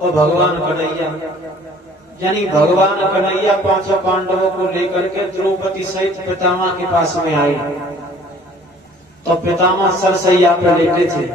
और भगवान कन्हैया यानी भगवान कन्हैया पांचों पांडवों को लेकर के द्रौपदी सहित पितामह के पास में आए। तो पितामह सरसैया पे लेटे थे।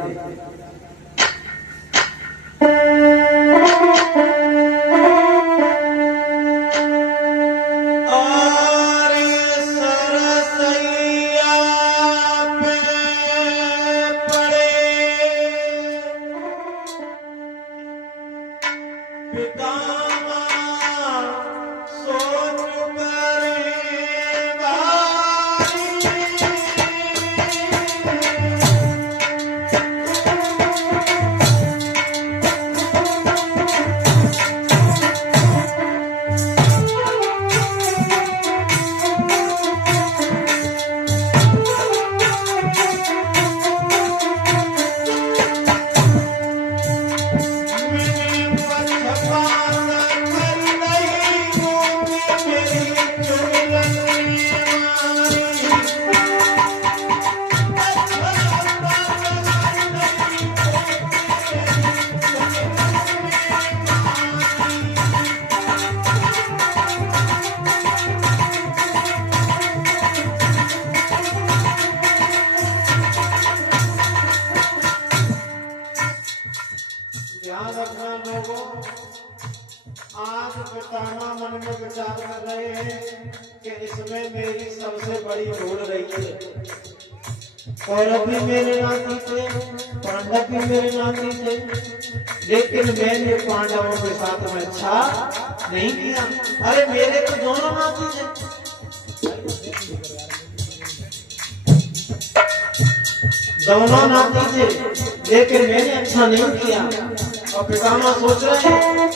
आज पितामह मन में विचार कर रहे हैं कि इसमें मेरी सबसे बड़ी भूल रही है। कौरव भी मेरे नाती थे, पांडव भी मेरे नाती थे, लेकिन मैंने पांडवों के साथ में अच्छा नहीं किया। अरे मेरे तो दोनों नाती थे, दोनों नाती थे, लेकिन मैंने अच्छा नहीं किया। और पितामह सोच रहे हैं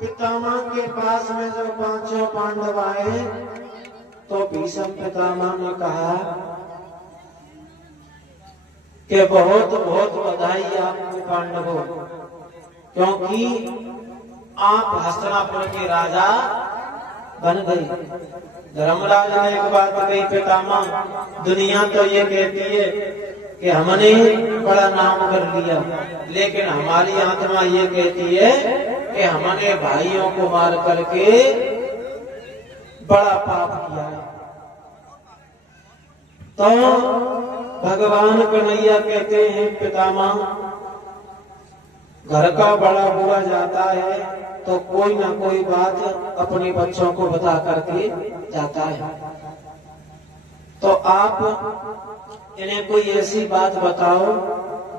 पितामह के पास में जब पांचों पांडव आए तो भीष्म पितामह ने कहा कि बहुत बहुत बधाई आपको पांडवों, क्योंकि आप हस्तिनापुर के राजा बन गए। धर्मराज ने एक बात कही, पितामह दुनिया तो ये कहती है कि हमने बड़ा नाम कर लिया, लेकिन हमारी आत्मा ये कहती है कि हमने भाइयों को मार करके बड़ा पाप किया है। तो भगवान कन्हैया कहते हैं, पितामह घर का बड़ा हुआ जाता है तो कोई ना कोई बात अपने बच्चों को बता करके जाता है। तो आप इन्हें कोई ऐसी बात बताओ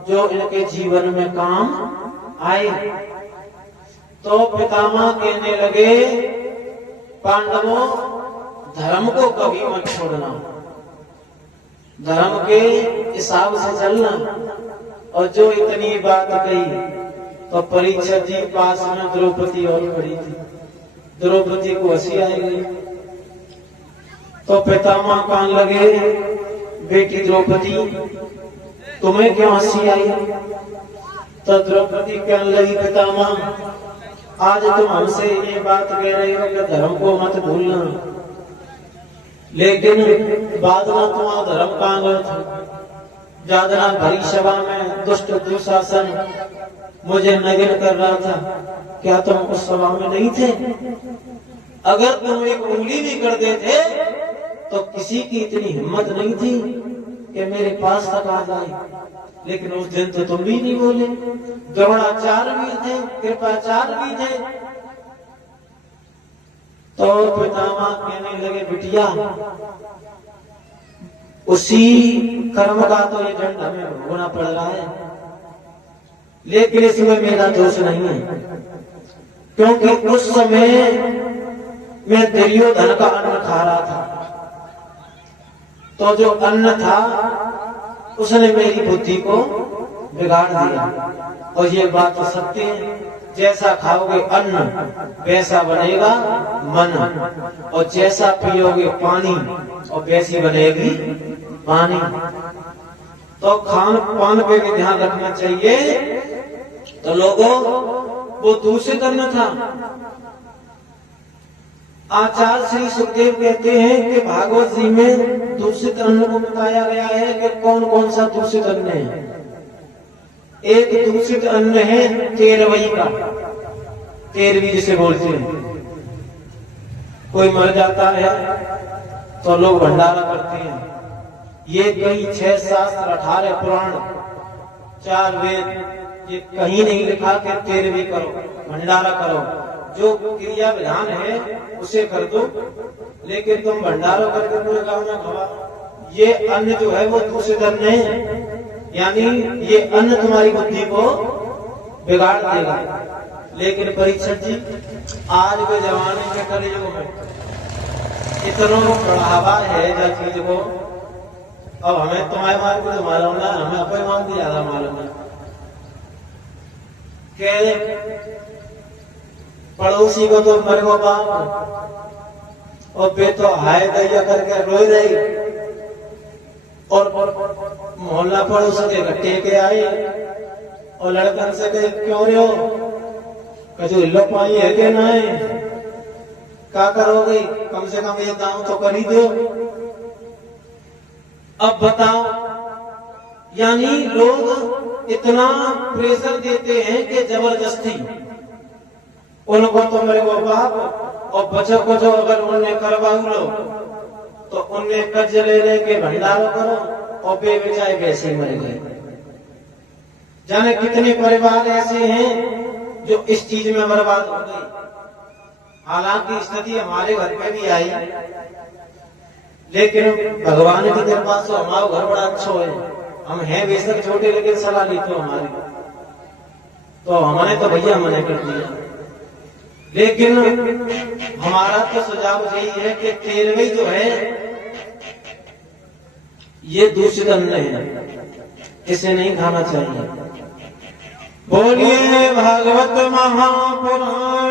जो इनके जीवन में काम आए। तो पितामह कहने लगे, पांडवों धर्म को कभी मत छोड़ना, धर्म के हिसाब से चलना। और जो इतनी बात कही तो परीक्षित जी पास में द्रौपदी और खड़ी थी, द्रौपदी को हंसी आई गई। तो पितामह कहने लगे, बेटी द्रौपदी तुम्हें क्यों हंसी आई? तो द्रौपदी कहने लगी, पितामह आज तुम हमसे ये बात कह रहे हो कि धर्म को मत भूलना, लेकिन बाद में तुम्हारा धर्म कहाँ गया था? जादना भरी सभा में दुष्ट दुशासन मुझे नगिन कर रहा था, क्या तुम उस सभा में नहीं थे? अगर तुम एक उंगली भी कर देते तो किसी की इतनी हिम्मत नहीं थी कि मेरे पास तक आ जाए, लेकिन उस दिन तो तुम भी नहीं बोले। द्रोणाचार्य भी थे, कृपाचार्य भी थे। तो पितामह कहने लगे, बिटिया उसी कर्म का तो ये दंड हमें भोगना पड़ रहा है, लेकिन इसमें मेरा दोष नहीं है, क्योंकि उस समय मैं दुर्योधन का अन्न खा रहा था। तो जो अन्न था उसने मेरी बुद्धि को बिगाड़ दिया। और ये बात तो सत्य है, जैसा खाओगे अन्न वैसा बनेगा मन, और जैसा पियोगे पानी और वैसी बनेगी पानी। तो खान पान पे भी ध्यान रखना चाहिए। तो लोगों वो दूषित अन्न था। आचार्य श्री सुखदेव कहते हैं कि भागवत जी में दूषित अन्न को बताया गया है कि कौन कौन सा दूषित अन्न है। एक दूषित अन्न है तेरवई का, तेरवी जिसे बोलते हैं। कोई मर जाता है तो लोग भंडारा करते हैं। ये कहीं 6 शास्त्र 18 पुराण 4 वेद ये कहीं नहीं लिखा कि तेरवी करो, भंडारा करो। जो क्रिया विधान है उसे कर दो, लेकिन तुम भंडारा करके पूरे गांव में खवा, ये अन्न जो है वो दूषित अन्न है। यानी ये अन्न तुम्हारी बुद्धि को बिगाड़ देगा। लेकिन परीक्षित जी आज के जमाने के कलयुग में इतना बढ़ावा है जब चीज को, अब हमें तुम्हारे मार्ग को मालूम ना, हमें अपने मार्ग की ज्यादा मालूम है। पड़ोसी को तो मर गो बाप, और बे तो हाय दैया करके रोई रही, और मोहल्ला पड़ोस के इकट्ठे के आए और लड़कन से कहे क्यों रे हो, कहो इल्लो पाई है कि ना है, क्या करोगे, कम से कम ये दाम तो कर ही दो। अब बताओ, यानी लोग इतना प्रेशर देते हैं कि जबरदस्ती उनको तो मेरे को बाप, और बच्चों को जो अगर उन्हें करवाऊ लो तो उन्हें कर्ज ले लेके भंडारा करो, और बेचारे वैसे मर गए। जाने कितने परिवार ऐसे हैं जो इस चीज में बर्बाद हो गए। हालांकि स्थिति हमारे घर पे भी आई, लेकिन भगवान की कृपा से हमारा घर बड़ा अच्छा है। हम हैं बेशक छोटे, लेकिन सलाह ली तो हमारी, तो हमने तो भैया मना कर दिया। लेकिन हमारा तो सुझाव यही है कि तेरहवीं जो है ये दूषित अन्न है, इसे नहीं खाना चाहिए। बोलिए भागवत महापुराण